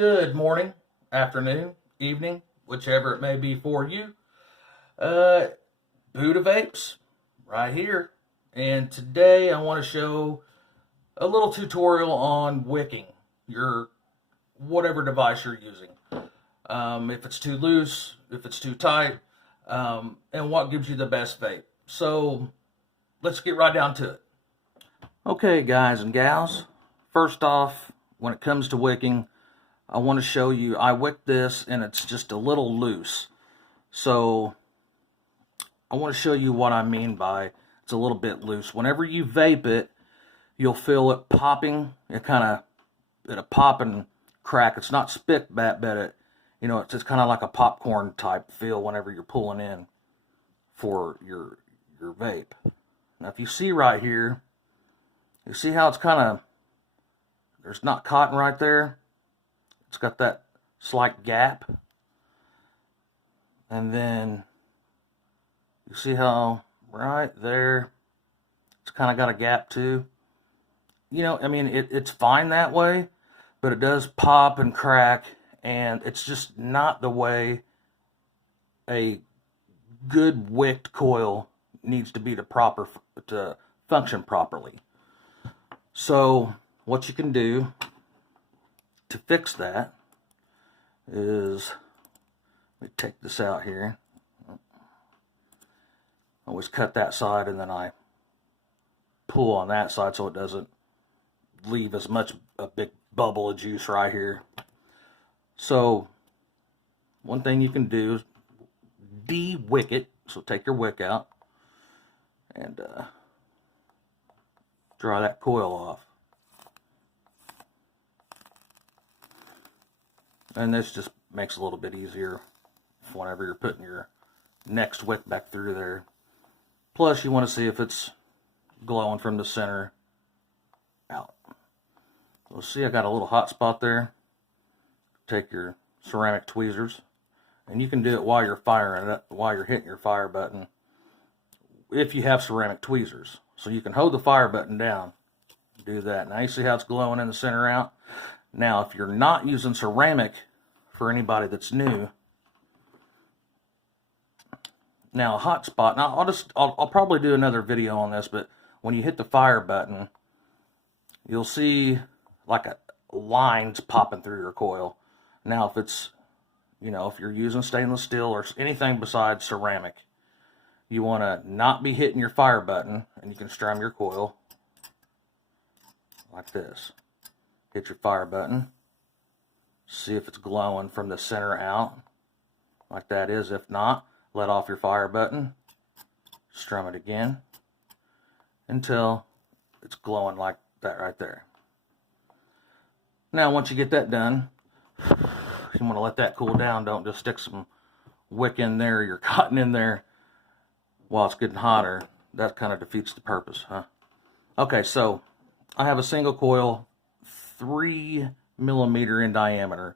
Good morning, afternoon, evening, whichever it may be for you. Uh, Buddha Vapes, right here. And today I want to show a little tutorial on wicking your whatever device you're using. If it's too loose, if it's too tight, and what gives you the best vape. So let's get right down to it. Okay, guys and gals. First off, when it comes to wicking, I want to show you, I wick this and it's just a little loose. So I want to show you what I mean by it's a little bit loose. Whenever you vape it, you'll feel it popping. It'll pop and crack. It's not spit bat, but it's just kind of like a popcorn type feel whenever you're pulling in for your vape. Now if you see right here, you see how it's there's not cotton right there. It's got that slight gap. And then you see how right there it's kind of got a gap too. It's fine that way, but it does pop and crack, and it's just not the way a good wicked coil needs to be to function properly. So what you can do to fix that is, let me take this out here. I always cut that side and then I pull on that side so it doesn't leave as much a big bubble of juice right here. So one thing you can do is de-wick it. So take your wick out and dry that coil off. And this just makes it a little bit easier whenever you're putting your next wick back through there. Plus, you want to see if it's glowing from the center out. So see, I got a little hot spot there. Take your ceramic tweezers, and you can do it while you're firing it, while you're hitting your fire button, if you have ceramic tweezers. So you can hold the fire button down, do that. Now you see how it's glowing in the center out? Now, if you're not using ceramic, for anybody that's new, now a hot spot, now I'll probably do another video on this, but when you hit the fire button, you'll see like lines popping through your coil. Now, if you're using stainless steel or anything besides ceramic, you want to not be hitting your fire button, and you can strum your coil like this. Hit your fire button, see if it's glowing from the center out, like that is. If not, let off your fire button, strum it again until it's glowing like that right there. Now once you get that done, you want to let that cool down. Don't just stick some wick in there, your cotton in there while it's getting hotter. That kind of defeats the purpose, huh? Okay, so I have a single coil, 3mm in diameter.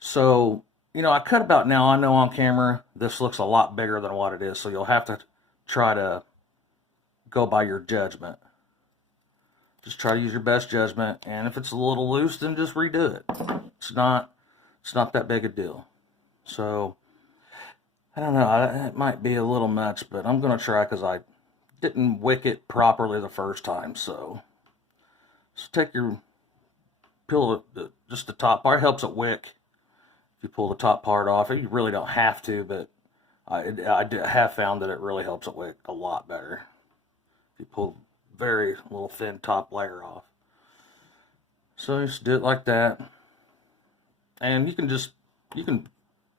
So, I cut about, now I know on camera this looks a lot bigger than what it is, so you'll have to try to go by your judgment. Just try to use your best judgment, and if it's a little loose, then just redo it. It's not that big a deal. So, I don't know, it might be a little much, but I'm going to try because I didn't wick it properly the first time. So take your, peel just the top part. It helps it wick if you pull the top part off. You really don't have to, but I have found that it really helps it wick a lot better if you pull very little thin top layer off. So just do it like that, and you can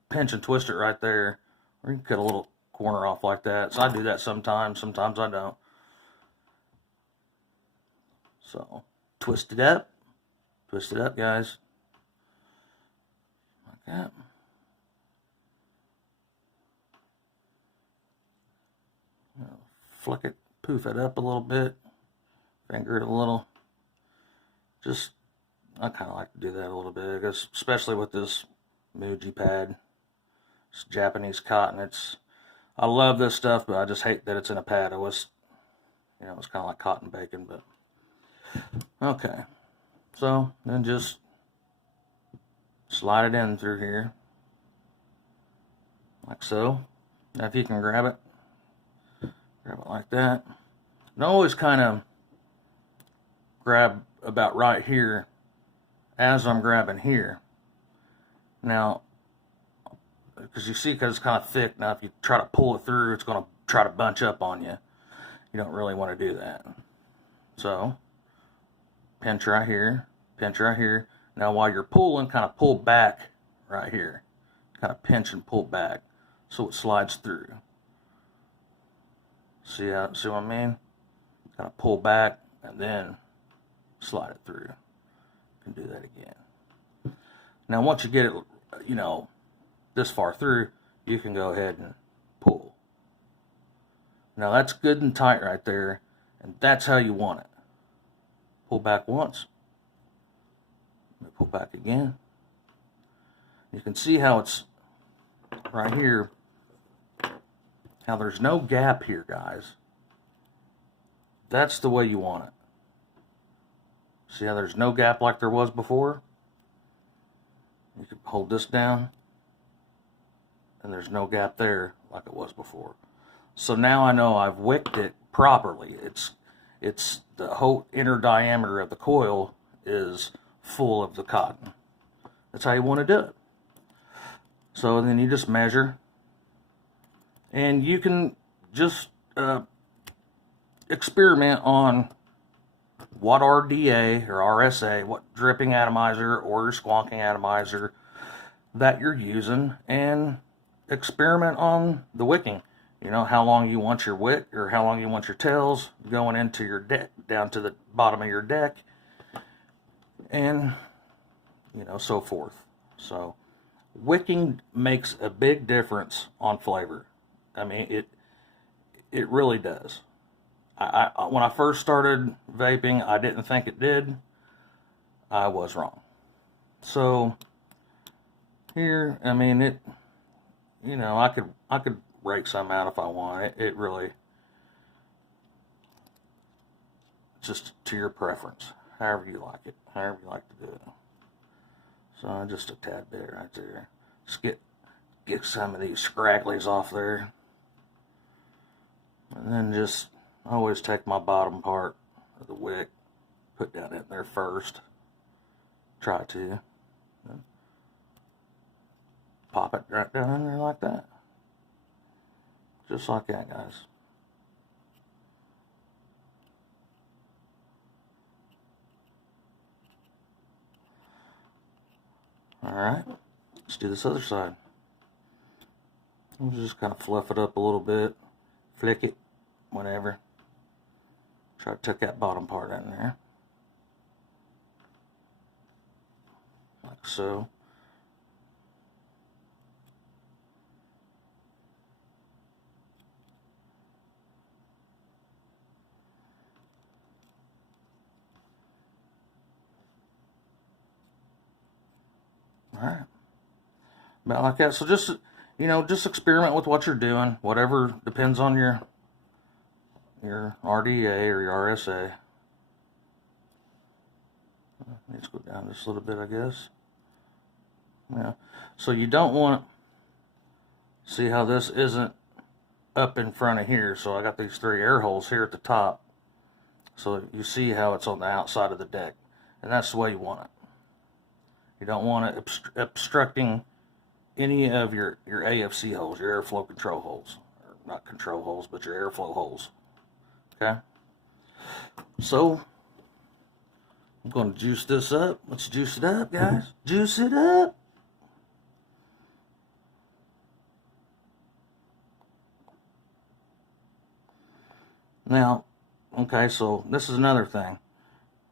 pinch and twist it right there, or you can cut a little corner off like that. So I do that sometimes I don't. So twist it up, guys, like that. Flick it, poof it up a little bit, finger it a little. I kind of like to do that a little bit, because especially with this Muji pad, it's Japanese cotton. I love this stuff, but I just hate that it's in a pad. It's kind of like cotton bacon, but okay. So then just slide it in through here, like so. Now if you can grab it like that. And always kind of grab about right here as I'm grabbing here. Now, because you see, because it's kind of thick, now if you try to pull it through, it's going to try to bunch up on you. You don't really want to do that. So, pinch right here, pinch right here. Now while you're pulling, kind of pull back right here. Kind of pinch and pull back so it slides through. See what I mean? Kind of pull back and then slide it through. You can do that again. Now once you get it, you know, this far through, you can go ahead and pull. Now that's good and tight right there, and that's how you want it. Pull back once, pull back again. You can see how it's right here, how there's no gap here, guys. That's the way you want it. See how there's no gap like there was before? You can hold this down, and there's no gap there like it was before. So now I know I've wicked it properly. It's the whole inner diameter of the coil is full of the cotton. That's how you want to do it. So then you just measure, and you can just experiment on what RDA or RSA, what dripping atomizer or squonking atomizer that you're using, and experiment on the wicking. You know, how long you want your wick, or how long you want your tails going into your deck, down to the bottom of your deck, and, you know, so forth. So, wicking makes a big difference on flavor. I mean, it really does. When I first started vaping, I didn't think it did. I was wrong. So, here, I mean, it, you know, I could break some out if I want. It really, just to your preference, however you like it, however you like to do it. So just a tad bit right there. Just get some of these scragglies off there, and then just always take my bottom part of the wick, put that in there first. Try to pop it right down in there like that. Just like that, guys. Alright, let's do this other side. We'll just kind of fluff it up a little bit, flick it, whatever. Try to tuck that bottom part in there. Like so. Alright, about like that. So just, you know, just experiment with what you're doing, whatever depends on your RDA or your RSA. Let's go down just a little bit, I guess. Yeah. So you don't want to see how this isn't up in front of here. So I got these 3 air holes here at the top. So you see how it's on the outside of the deck, and that's the way you want it. You don't want it obstructing any of your AFC holes, your airflow control holes. Or not control holes, but your airflow holes. Okay? So, I'm going to juice this up. Let's juice it up, guys. Juice it up. Now, okay, so this is another thing.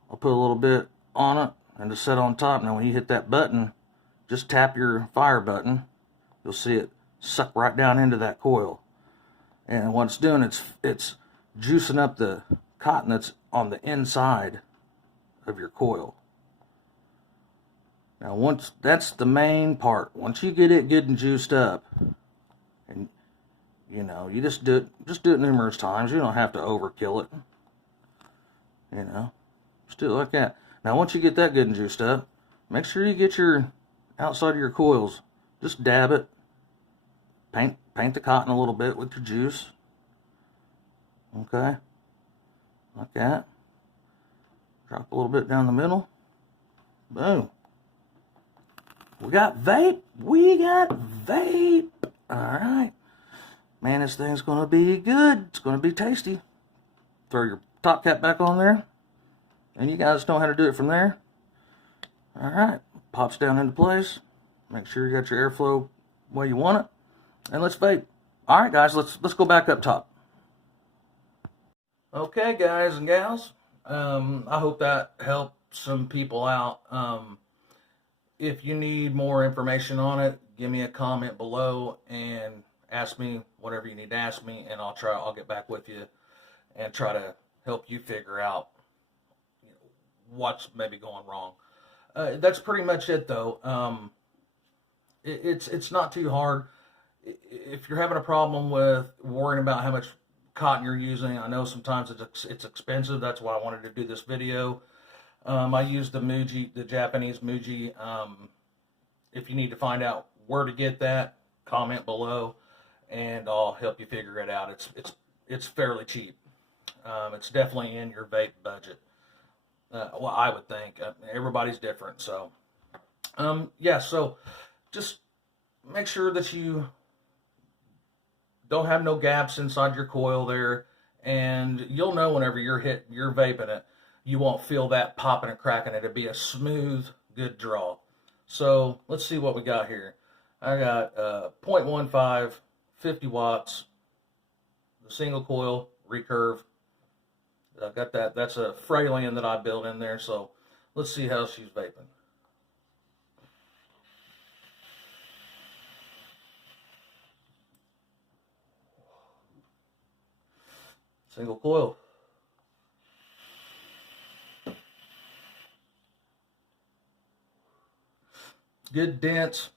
I'll put a little bit on it and just set on top. Now when you hit that button, just tap your fire button. You'll see it suck right down into that coil. And what it's doing, it's juicing up the cotton that's on the inside of your coil. Now once, that's the main part. Once you get it good and juiced up, and you know, you just do it numerous times. You don't have to overkill it. You know, just do it like that. Now once you get that good and juiced up, make sure you get your outside of your coils. Just dab it. Paint the cotton a little bit with your juice. Okay, like that. Drop a little bit down the middle. Boom. We got vape. We got vape. All right. Man, this thing's going to be good. It's going to be tasty. Throw your top cap back on there. And you guys know how to do it from there. All right. Pops down into place. Make sure you got your airflow where you want it. And let's vape. All right, guys, let's go back up top. Okay, guys and gals. I hope that helped some people out. If you need more information on it, give me a comment below and ask me whatever you need to ask me, and I'll get back with you and try to help you figure out what's maybe going wrong. That's pretty much it, though. It's not too hard. If you're having a problem with worrying about how much cotton you're using, I know sometimes it's expensive. That's why I wanted to do this video. I use the Japanese Muji. If you need to find out where to get that, comment below, and I'll help you figure it out. It's fairly cheap. It's definitely in your vape budget. Well, I would think. Everybody's different, so yeah. So just make sure that you don't have no gaps inside your coil there, and you'll know whenever you're vaping it, you won't feel that popping and cracking. It'll be a smooth, good draw. So let's see what we got here. I got 0.15, 50 watts, the single coil, recurve. I got that. That's a Fralian that I built in there. So let's see how she's vaping. Single coil. Good dense,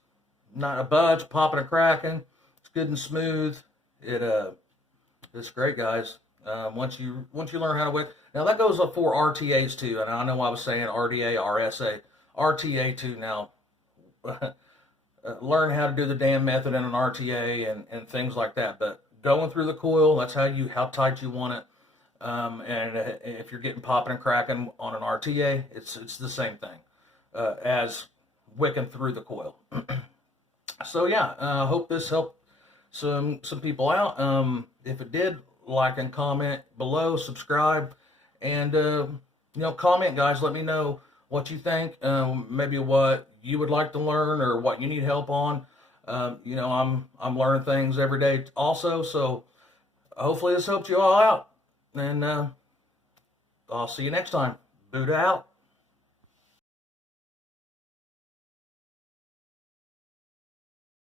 not a budge, popping and cracking. It's good and smooth. It's great, guys. Once you learn how to wick, now that goes up for RTAs too. And I know I was saying RDA, RSA, RTA too. Now, learn how to do the damn method in an RTA and things like that. But going through the coil, that's how tight you want it. And if you're getting popping and cracking on an RTA, it's the same thing as wicking through the coil. So yeah, I hope this helped some people out. If it did, like and comment below, subscribe, and comment, guys. Let me know what you think. Maybe what you would like to learn or what you need help on. I'm learning things every day also, so hopefully this helped you all out. And I'll see you next time. Buddha out.